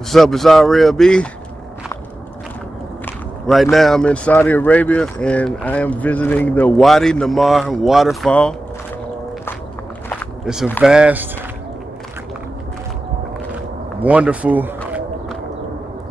What's up, it's Real B. Right now I'm in Saudi Arabia and I am visiting the Wadi Namar Waterfall. It's a vast, wonderful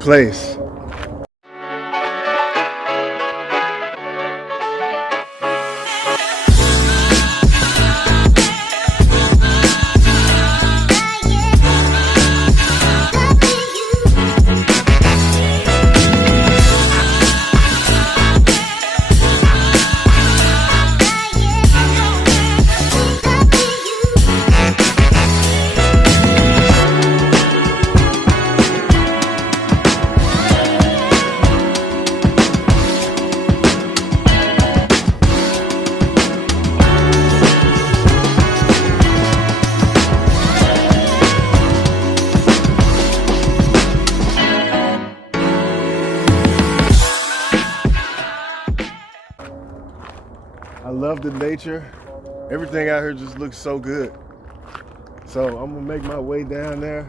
place. I love the nature. Everything out here just looks so good. So I'm gonna make my way down there.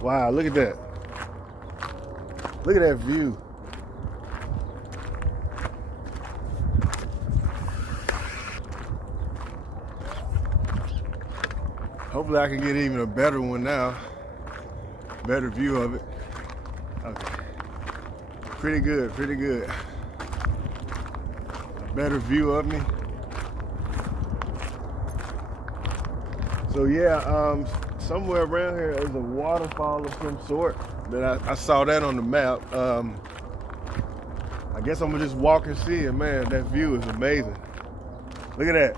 Wow, look at that. Look at that view. Hopefully I can get even a better one now. Better view of it. Okay. Pretty good, pretty good. Better view of me. So yeah, somewhere around here is a waterfall of some sort. That I saw that on the map. I guess I'm gonna just walk and see it. Man, that view is amazing. Look at that.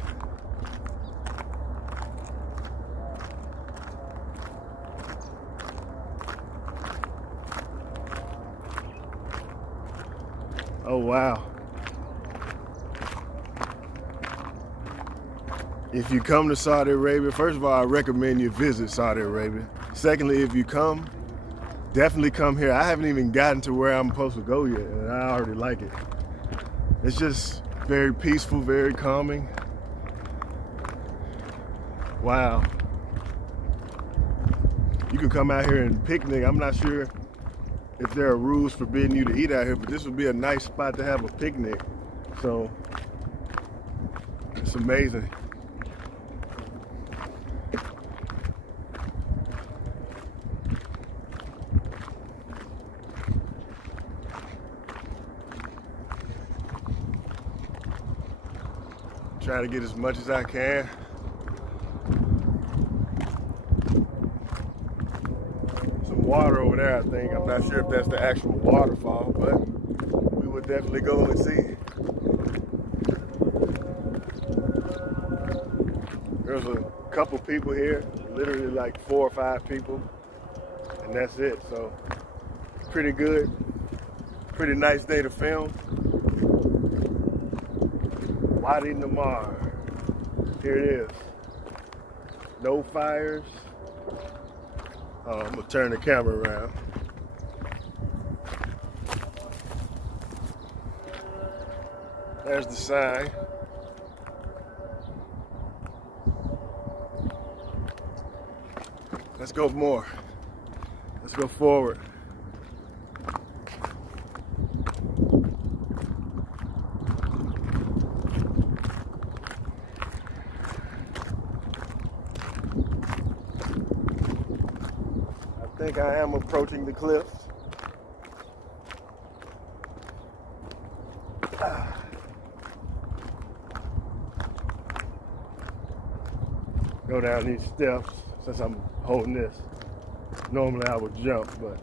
Oh wow. If you come to Saudi Arabia, first of all, I recommend you visit Saudi Arabia. Secondly, if you come, definitely come here. I haven't even gotten to where I'm supposed to go yet, and I already like it. It's just very peaceful, very calming. Wow. You can come out here and picnic. I'm not sure if there are rules forbidding you to eat out here, but this would be a nice spot to have a picnic. So, it's amazing. Try to get as much as I can. Some water over there, I think. I'm not sure if that's the actual waterfall, but we will definitely go and see. There's a couple people here, literally like 4 or 5 people, and that's it. So, pretty good. Pretty nice day to film. Wadi Namar. Here it is. No fires. Oh, I'm gonna turn the camera around. There's the sign. Let's go more. Let's go forward. I think I am approaching the cliffs. Go down these steps since I'm holding this. Normally I would jump, but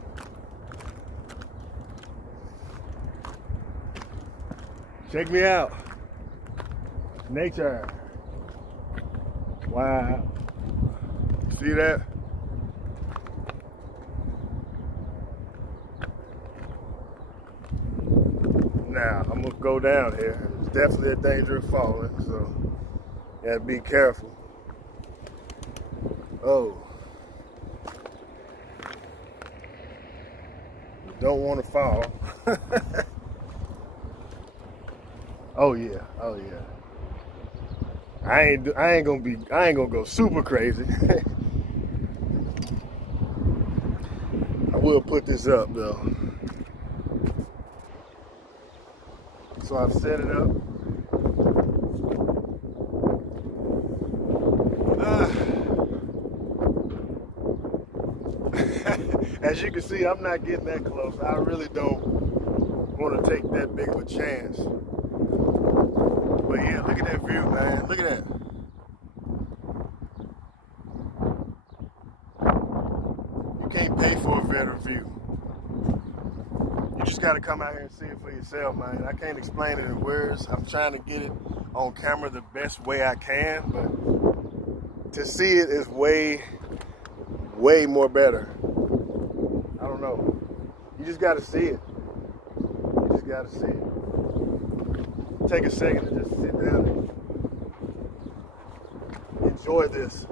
check me out. Nature. Wow. See that? Now, I'm gonna go down here. It's definitely a danger of falling, so you gotta be careful. Oh. You don't want to fall. Oh yeah, oh yeah. I ain't gonna go super crazy. will put this up though. So I've set it up. As you can see, I'm not getting that close. I really don't want to take that big of a chance. But yeah, look at that view, man. Look at that. You can't pay for a better view. You just got to come out here and see it for yourself, man. I can't explain it in words. I'm trying to get it on camera the best way I can, but to see it is way more better. I don't know. You just got to see it. You just got to see it. Take a second to just sit down and enjoy this.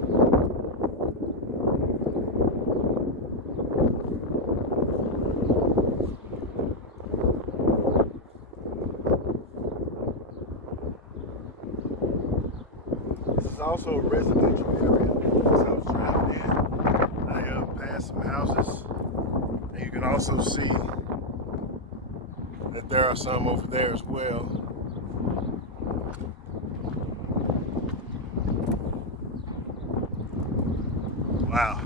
This is also a residential area. As I was driving in, I passed some houses, and you can also see that there are some over there as well. Wow.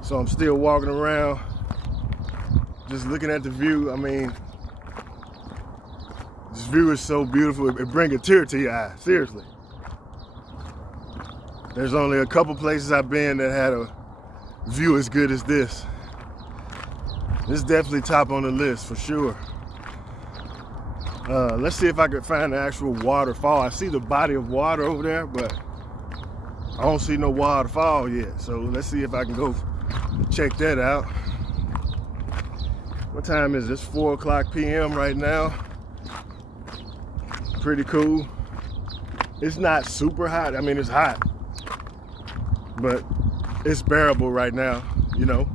So I'm still walking around, just looking at the view. I mean, this view is so beautiful, it brings a tear to your eye, seriously. There's only a couple places I've been that had a view as good as this. This is definitely top on the list for sure. Let's see if I could find the actual waterfall. I see the body of water over there, but I don't see no waterfall yet. So let's see if I can go check that out. What time is this? 4:00 p.m. right now. Pretty cool. It's not super hot. I mean, it's hot, but it's bearable right now, you know.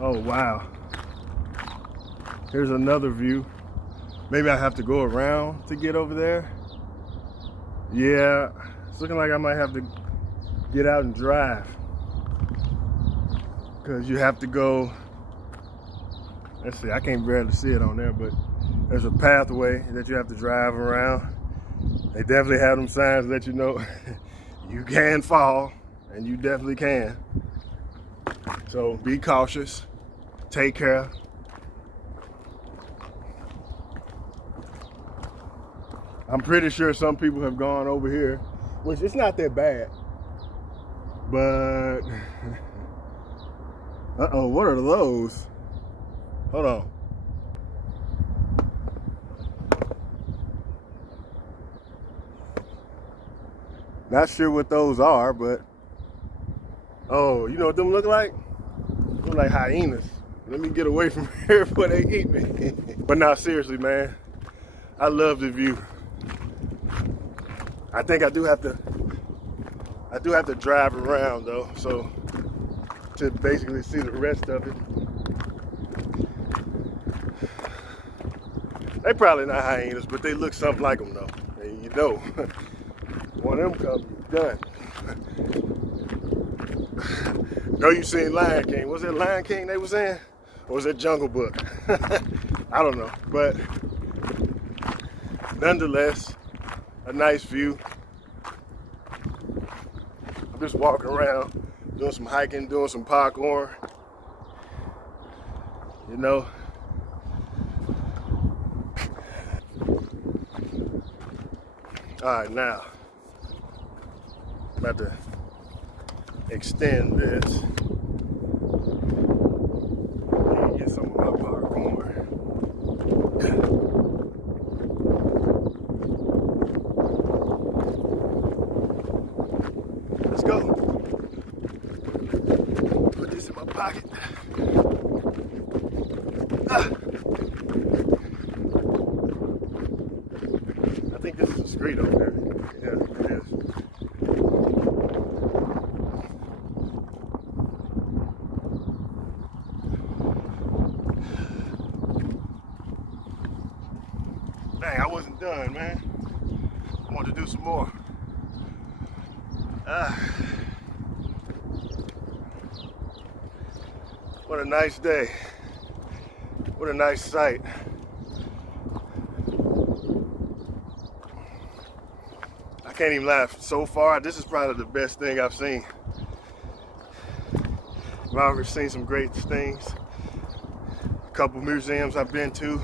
Oh, wow. Here's another view. Maybe I have to go around to get over there. Yeah, it's looking like I might have to get out and drive, because you have to go, let's see, I can't barely see it on there, but there's a pathway that you have to drive around. They definitely have them signs that you know you can fall, and you definitely can. So be cautious, take care. I'm pretty sure some people have gone over here, which it's not that bad, but uh-oh, what are those? Hold on. Not sure what those are, but oh, you know what them look like? Look like hyenas. Let me get away from here before they eat me. But now, seriously, man, I love the view. I think I do have to drive around though, so to basically see the rest of it. They probably not hyenas, but they look something like them though. And you know, one of them comes, you're done. Know you seen Lion King. Was it Lion King they was in? Or was it Jungle Book? I don't know, but nonetheless, a nice view. I'm just walking around, doing some hiking, doing some parkour. You know. All right, now, I'm about to extend this. Get some of my parkour. Let's go. Put this in my pocket. I think this is a street over there. Yeah, it is. done, man. I want to do some more. What a nice day. What a nice sight. I can't even laugh. So far, this is probably the best thing I've seen. I've already seen some great things. A couple museums I've been to.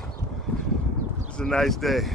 It's a nice day.